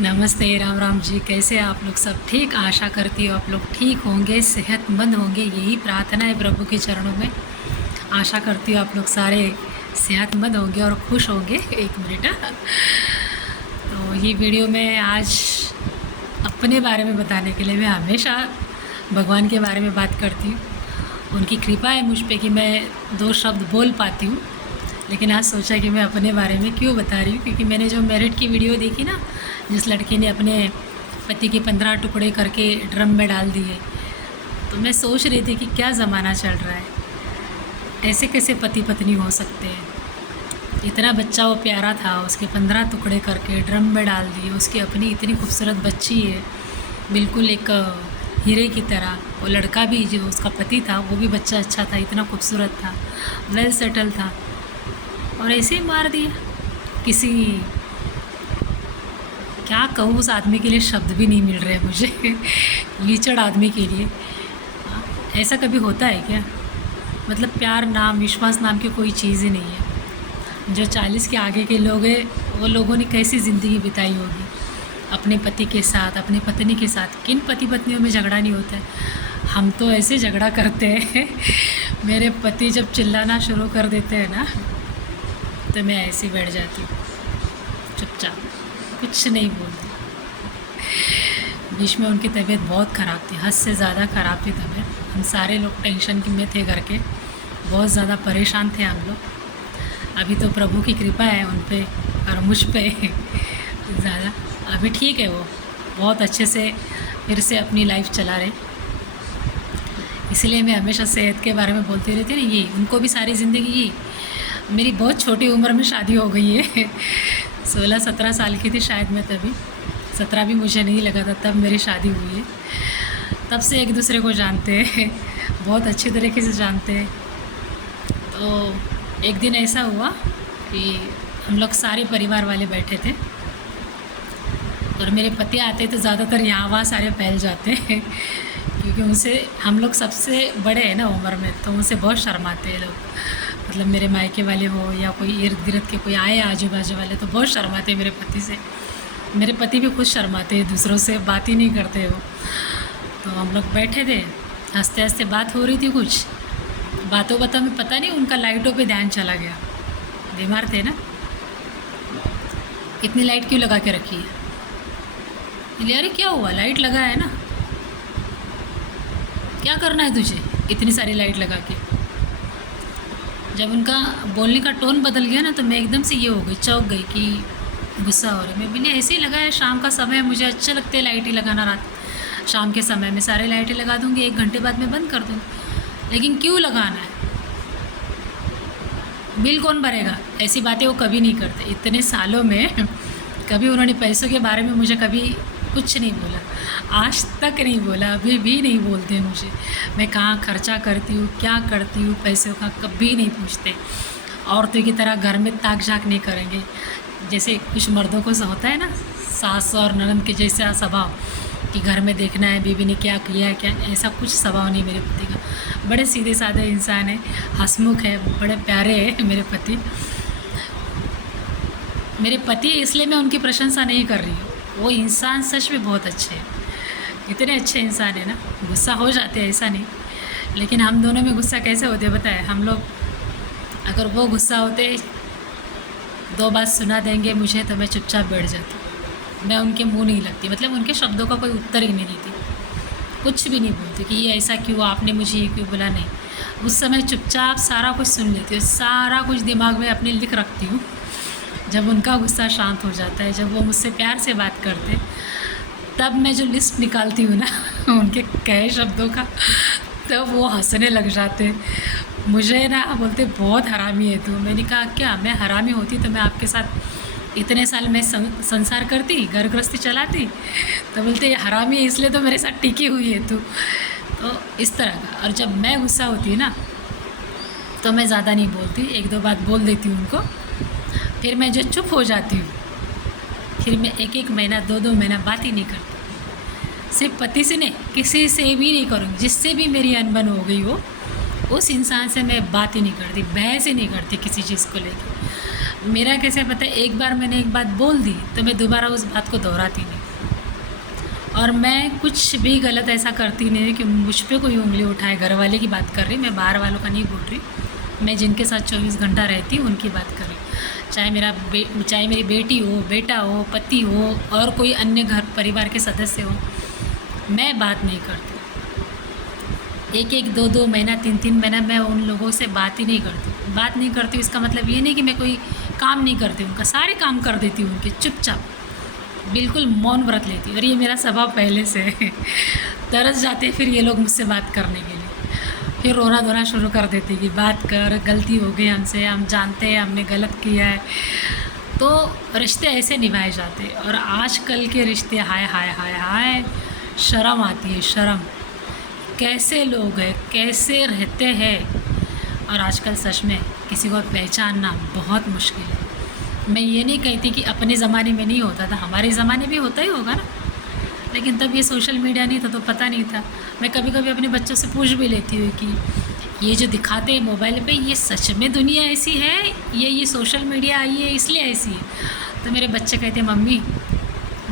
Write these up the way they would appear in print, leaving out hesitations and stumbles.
नमस्ते, राम राम जी। कैसे आप लोग? सब ठीक? आशा करती हूँ आप लोग ठीक होंगे, सेहतमंद होंगे। यही प्रार्थना है प्रभु के चरणों में। आशा करती हूँ आप लोग सारे सेहतमंद होंगे और खुश होंगे। एक मिनट। तो ये वीडियो में आज अपने बारे में बताने के लिए मैं हमेशा भगवान के बारे में बात करती हूँ। उनकी कृपा है मुझ पे कि मैं दो शब्द बोल पाती हूँ। लेकिन आज सोचा कि मैं अपने बारे में क्यों बता रही हूँ, क्योंकि मैंने जो मेरिट की वीडियो देखी ना, जिस लड़की ने अपने पति के 15 टुकड़े करके ड्रम में डाल दिए, तो मैं सोच रही थी कि क्या ज़माना चल रहा है। ऐसे कैसे पति पत्नी हो सकते हैं? इतना बच्चा वो प्यारा था, उसके 15 टुकड़े करके ड्रम में डाल दिए। उसकी अपनी इतनी खूबसूरत बच्ची है, बिल्कुल एक हीरे की तरह। वो लड़का भी, जो उसका पति था, वो भी बच्चा अच्छा था, इतना खूबसूरत था, वेल सेटल था, और ऐसे ही मार दिया किसी। क्या कहूँ, उस आदमी के लिए शब्द भी नहीं मिल रहे मुझे। लीचड़ आदमी के लिए। ऐसा कभी होता है क्या? मतलब प्यार नाम, विश्वास नाम की कोई चीज़ ही नहीं है। जो 40 के आगे के लोग हैं, वो लोगों ने कैसी ज़िंदगी बिताई होगी अपने पति के साथ, अपनी पत्नी के साथ। किन पति पत्नियों में झगड़ा नहीं होता है? हम तो ऐसे झगड़ा करते हैं। मेरे पति जब चिल्लाना शुरू कर देते हैं ना, तो मैं ऐसे ही बैठ जाती हूँ चुपचाप, कुछ नहीं बोलती। बीच में उनकी तबीयत बहुत ख़राब थी, हद से ज़्यादा ख़राब थी तबीयत। हम सारे लोग टेंशन में थे घर के, बहुत ज़्यादा परेशान थे हम लोग। अभी तो प्रभु की कृपा है उन पे और मुझ पे ज़्यादा। अभी ठीक है, वो बहुत अच्छे से फिर से अपनी लाइफ चला रहे। इसलिए मैं हमेशा सेहत के बारे में बोलती रहती ना। ये उनको भी सारी ज़िंदगी ये, मेरी बहुत छोटी उम्र में शादी हो गई है। 16-17 साल की थी शायद मैं तभी, 17 भी मुझे नहीं लगा था तब मेरी शादी हुई है। तब से एक दूसरे को जानते हैं, बहुत अच्छी तरीके से जानते हैं। तो एक दिन ऐसा हुआ कि हम लोग सारे परिवार वाले बैठे थे, और मेरे पति आते तो ज़्यादातर यहाँ वहाँ सारे फैल जाते हैं, क्योंकि उनसे, हम लोग सबसे बड़े हैं ना उम्र में, तो उनसे बहुत शर्माते हैं लोग। मतलब मेरे मायके वाले हो या कोई इर्द गिर्द के कोई आए आजू बाजू वाले, तो बहुत शर्माते हैं मेरे पति से। मेरे पति भी खुद शर्माते हैं, दूसरों से बात ही नहीं करते वो। तो हम लोग बैठे थे, हंसते हंसते बात हो रही थी कुछ बातों में, पता नहीं उनका लाइटों पे ध्यान चला गया। बीमार थे ना, इतनी लाइट क्यों लगा के रखी है? अरे क्या हुआ, लाइट लगा है ना, क्या करना है तुझे इतनी सारी लाइट लगा के? जब उनका बोलने का टोन बदल गया ना, तो मैं एकदम से ये हो गई, चौंक गई कि गुस्सा हो रहा है। मैं बोली ऐसे ही लगा है, शाम का समय, मुझे अच्छा लगता है लाइट ही लगाना। रात शाम के समय में सारे लाइटें लगा दूँगी, 1 घंटे बाद मैं बंद कर दूँगी। लेकिन क्यों लगाना है? बिल कौन भरेगा? ऐसी बातें वो कभी नहीं करते इतने सालों में। कभी उन्होंने पैसों के बारे में मुझे कभी कुछ नहीं बोला, आज तक नहीं बोला, अभी भी नहीं बोलते मुझे। मैं कहाँ खर्चा करती हूँ, क्या करती हूँ, पैसों का कभी नहीं पूछते। औरतों की तरह घर में ताक झाक नहीं करेंगे, जैसे कुछ मर्दों को होता है ना, सास और ननद के जैसा स्वभाव, कि घर में देखना है बीवी ने क्या किया है क्या। ऐसा कुछ स्वभाव नहीं मेरे पति का। बड़े सीधे साधे इंसान है, हंसमुख है, बड़े प्यारे हैं मेरे पति। मेरे पति, इसलिए मैं उनकी प्रशंसा नहीं कर रही हूँ, वो इंसान सच में बहुत अच्छे हैं, इतने अच्छे इंसान है ना। गुस्सा हो जाते हैं ऐसा नहीं, लेकिन हम दोनों में गुस्सा कैसे होते बताए? हम लोग, अगर वो गुस्सा होते 2 बात सुना देंगे मुझे, तो मैं चुपचाप बैठ जाती, मैं उनके मुंह नहीं लगती। मतलब उनके शब्दों का कोई उत्तर ही नहीं देती, कुछ भी नहीं बोलती कि ये ऐसा क्यों, आपने मुझे ये क्यों बोला, नहीं। उस समय चुपचाप सारा कुछ सुन लेती हूँ, सारा कुछ दिमाग में अपने लिख रखती हूँ। जब उनका गुस्सा शांत हो जाता है, जब वो मुझसे प्यार से बात करते, तब मैं जो लिस्ट निकालती हूँ ना उनके कहे शब्दों का, तब वो हंसने लग जाते। मुझे ना बोलते बहुत हरामी है तू। मैंने कहा क्या मैं हरामी होती तो मैं आपके साथ इतने साल में संसार करती, घर गृहस्थी चलाती? तो बोलते हरामी है इसलिए तो मेरे साथ टिकी हुई है तू। तो इस तरह का। और जब मैं गुस्सा होती हूँ ना, तो मैं ज़्यादा नहीं बोलती, 1-2 बात बोल देती हूँ उनको, फिर मैं जो चुप हो जाती हूँ, फिर मैं 1-1 महीना 2-2 महीना बात ही नहीं करती। सिर्फ पति से नहीं, किसी से भी नहीं करूँगी। जिससे भी मेरी अनबन हो गई हो, उस इंसान से मैं बात ही नहीं करती, बहस ही नहीं करती किसी चीज़ को लेकर। मेरा कैसे पता है, एक बार मैंने एक बात बोल दी तो मैं दोबारा उस बात को दोहराती नहीं, और मैं कुछ भी गलत ऐसा करती नहीं कि मुझ पे कोई उंगली उठाए। घर वाले की बात कर रही, मैं बाहर वालों का नहीं बोल रही, मैं जिनके साथ 24 घंटा रहती हूँ उनकी बात कर रही। चाहे मेरी बेटी हो, बेटा हो, पति हो, और कोई अन्य घर परिवार के सदस्य हो, मैं बात नहीं करती। एक एक 2 2 महीना 3 3 महीना मैं उन लोगों से बात ही नहीं करती। बात नहीं करती इसका मतलब ये नहीं कि मैं कोई काम नहीं करती, उनका सारे काम कर देती हूँ उनके, चुपचाप बिल्कुल मौन व्रत लेती। और ये मेरा स्वभाव पहले से है। तरस जाते फिर ये लोग मुझसे बात करने के लिए, फिर रोना धोना शुरू कर देते कि बात कर, गलती हो गई हमसे, हम जानते हैं हमने गलत किया है। तो रिश्ते ऐसे निभाए जाते हैं। और आजकल के रिश्ते, हाय हाय हाय हाय, शर्म आती है, शर्म। कैसे लोग हैं, कैसे रहते हैं। और आजकल सच में किसी को पहचानना बहुत मुश्किल है। मैं ये नहीं कहती कि अपने ज़माने में नहीं होता था, हमारे ज़माने भी होता ही होगा ना, लेकिन तब ये सोशल मीडिया नहीं था तो पता नहीं था। मैं कभी कभी अपने बच्चों से पूछ भी लेती हूँ कि ये जो दिखाते हैं मोबाइल पे, ये सच में दुनिया ऐसी है, ये सोशल मीडिया आई है इसलिए ऐसी है। तो मेरे बच्चे कहते हैं मम्मी,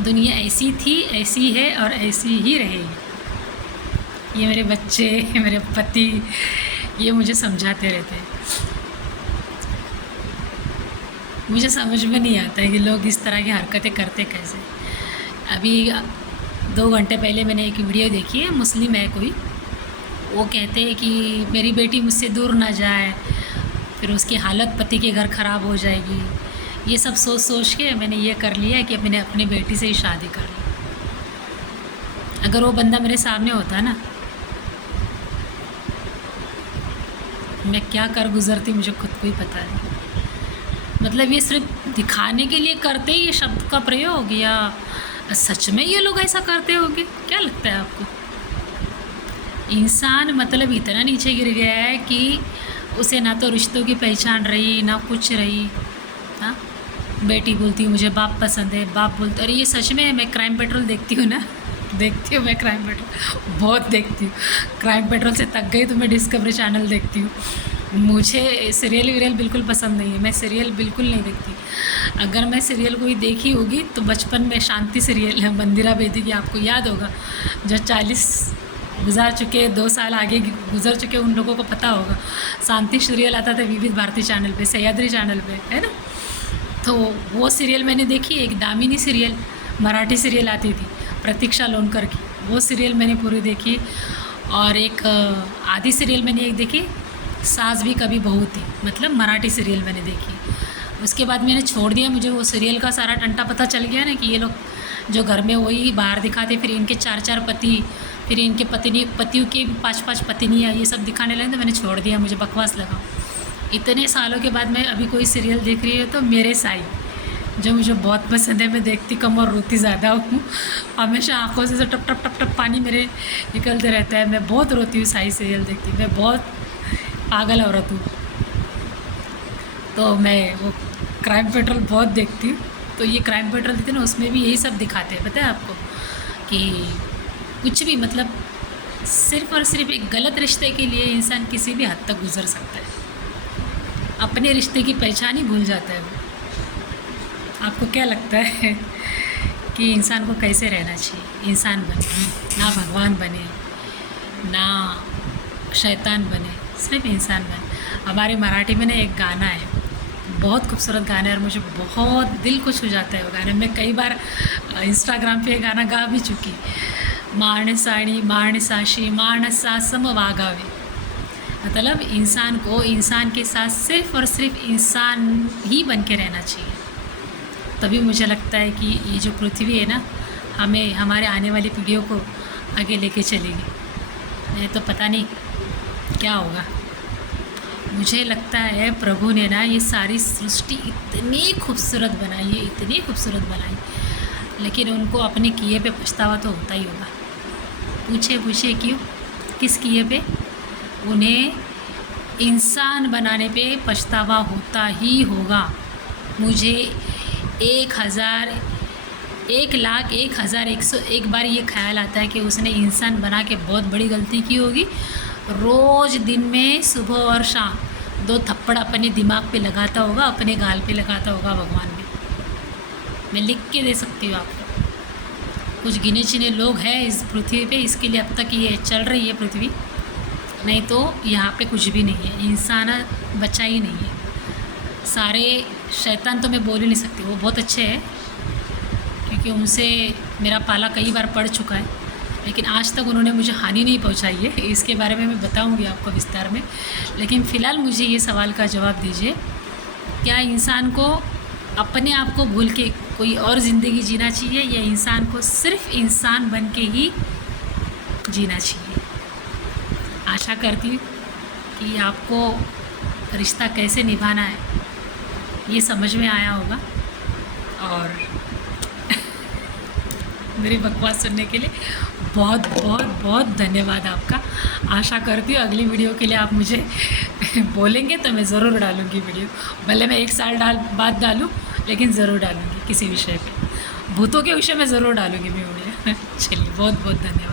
दुनिया ऐसी थी, ऐसी है और ऐसी ही रहेगी। ये मेरे बच्चे, मेरे पति, ये मुझे समझाते रहते हैं। मुझे समझ में नहीं आता है कि लोग इस तरह की हरकतें करते कैसे। अभी 2 घंटे पहले मैंने एक वीडियो देखी है, मुस्लिम है कोई, वो कहते हैं कि मेरी बेटी मुझसे दूर ना जाए, फिर उसकी हालत पति के घर ख़राब हो जाएगी। ये सब सोच सोच के मैंने ये कर लिया कि मैंने अपनी बेटी से ही शादी कर ली। अगर वो बंदा मेरे सामने होता ना, मैं क्या कर गुजरती मुझे खुद को ही पता है। मतलब ये सिर्फ दिखाने के लिए करते ही ये शब्द का प्रयोग, या सच में ये लोग ऐसा करते होंगे? क्या लगता है आपको? इंसान मतलब इतना नीचे गिर गया है कि उसे ना तो रिश्तों की पहचान रही, ना कुछ रही। हाँ, बेटी बोलती है मुझे बाप पसंद है, बाप बोलते, अरे ये सच में है। मैं क्राइम पेट्रोल देखती हूँ ना, देखती हूँ मैं क्राइम पेट्रोल बहुत देखती हूँ। क्राइम पेट्रोल से तक गई तो मैं डिस्कवरी चैनल देखती हूँ। मुझे सीरियल वीरियल बिल्कुल पसंद नहीं है, मैं सीरियल बिल्कुल नहीं देखती। अगर मैं सीरियल कोई देखी होगी तो बचपन में शांति सीरियल है, मंदिरा बेदी की, आपको याद होगा, जो 40 गुजार चुके, 2 साल आगे गुजर चुके उन लोगों को पता होगा। शांति सीरियल आता था विविध भारती चैनल पे, सह्याद्री चैनल पे, है ना। तो वो सीरियल मैंने देखी। एक दामिनी सीरियल, मराठी सीरियल आती थी प्रतीक्षा लोनकर की, वो सीरियल मैंने पूरी देखी। और एक आदि सीरियल मैंने एक देखी, सास भी कभी बहू थी, मतलब मराठी सीरियल मैंने देखी। उसके बाद मैंने छोड़ दिया, मुझे वो सीरियल का सारा टंटा पता चल गया ना कि ये लोग जो घर में वही बाहर दिखाते, फिर इनके 4 पति, फिर इनके पतियों की 5 पत्नियाँ, ये सब दिखाने लगे तो मैंने छोड़ दिया, मुझे बकवास लगा। इतने सालों के बाद मैं अभी कोई सीरियल देख रही हूँ तो मेरे साई, जो मुझे बहुत पसंद है, मैं देखती कम और रोती ज़्यादा हूँ। हमेशा आंखों से टप टप टप टप पानी मेरे निकलते रहता है। मैं बहुत रोती हूँ साई सीरियल देखती, मैं बहुत पागल औरत हूँ। तो मैं वो क्राइम पेट्रोल बहुत देखती हूँ। तो ये क्राइम पेट्रोल देते ना, उसमें भी यही सब दिखाते हैं, पता है आपको, कि कुछ भी, मतलब सिर्फ़ और सिर्फ एक गलत रिश्ते के लिए इंसान किसी भी हद तक गुजर सकता है। अपने रिश्ते की पहचान ही भूल जाता है वो। आपको क्या लगता है कि इंसान को कैसे रहना चाहिए? इंसान बने, ना भगवान बने, ना शैतान बने, सिर्फ इंसान बने। हमारे मराठी में ना एक गाना है, बहुत खूबसूरत गाना है, और मुझे बहुत दिल को छू जाता है वो गाना। मैं कई बार इंस्टाग्राम पे ये गाना गा भी चुकी। माणसाणी माणसाशी माणसा सम वागावे, मतलब इंसान को इंसान के साथ सिर्फ और सिर्फ इंसान ही बन के रहना चाहिए। तभी मुझे लगता है कि ये जो पृथ्वी है ना, हमें हमारे आने वाली पीढ़ियों को आगे लेके चलेगी। नहीं तो पता नहीं क्या होगा। मुझे लगता है प्रभु ने ना ये सारी सृष्टि इतनी खूबसूरत बनाई है, इतनी खूबसूरत बनाई, लेकिन उनको अपने किए पे पछतावा तो होता ही होगा। पूछे क्यों, किस किए पे? उन्हें इंसान बनाने पे पछतावा होता ही होगा। मुझे 1,01,101 बार ये ख्याल आता है कि उसने इंसान बना के बहुत बड़ी गलती की होगी। रोज़ दिन में सुबह और शाम दो थप्पड़ अपने दिमाग पे लगाता होगा, अपने गाल पे लगाता होगा भगवान भी। मैं लिख के दे सकती हूँ आपको। कुछ गिने चुने लोग हैं इस पृथ्वी पे, इसके लिए अब तक ये चल रही है पृथ्वी, नहीं तो यहाँ पे कुछ भी नहीं है, इंसान बचा ही नहीं है। सारे शैतान तो मैं बोल ही नहीं सकती, वो बहुत अच्छे हैं क्योंकि उनसे मेरा पाला कई बार पड़ चुका है, लेकिन आज तक उन्होंने मुझे हानि नहीं पहुंचाई है। इसके बारे में मैं बताऊंगी आपको विस्तार में, लेकिन फ़िलहाल मुझे ये सवाल का जवाब दीजिए, क्या इंसान को अपने आप को भूल के कोई और ज़िंदगी जीना चाहिए या इंसान को सिर्फ इंसान बन के ही जीना चाहिए? आशा करती हूँ कि आपको रिश्ता कैसे निभाना है ये समझ में आया होगा, और मेरी बकवास सुनने के लिए बहुत बहुत बहुत धन्यवाद आपका। आशा करती हूँ अगली वीडियो के लिए आप मुझे बोलेंगे तो मैं ज़रूर डालूँगी वीडियो, भले मैं 1 साल बाद डालूँ, लेकिन ज़रूर डालूँगी किसी विषय पे। भूतों के विषय में ज़रूर डालूँगी मैं वीडियो। चलिए, बहुत बहुत धन्यवाद।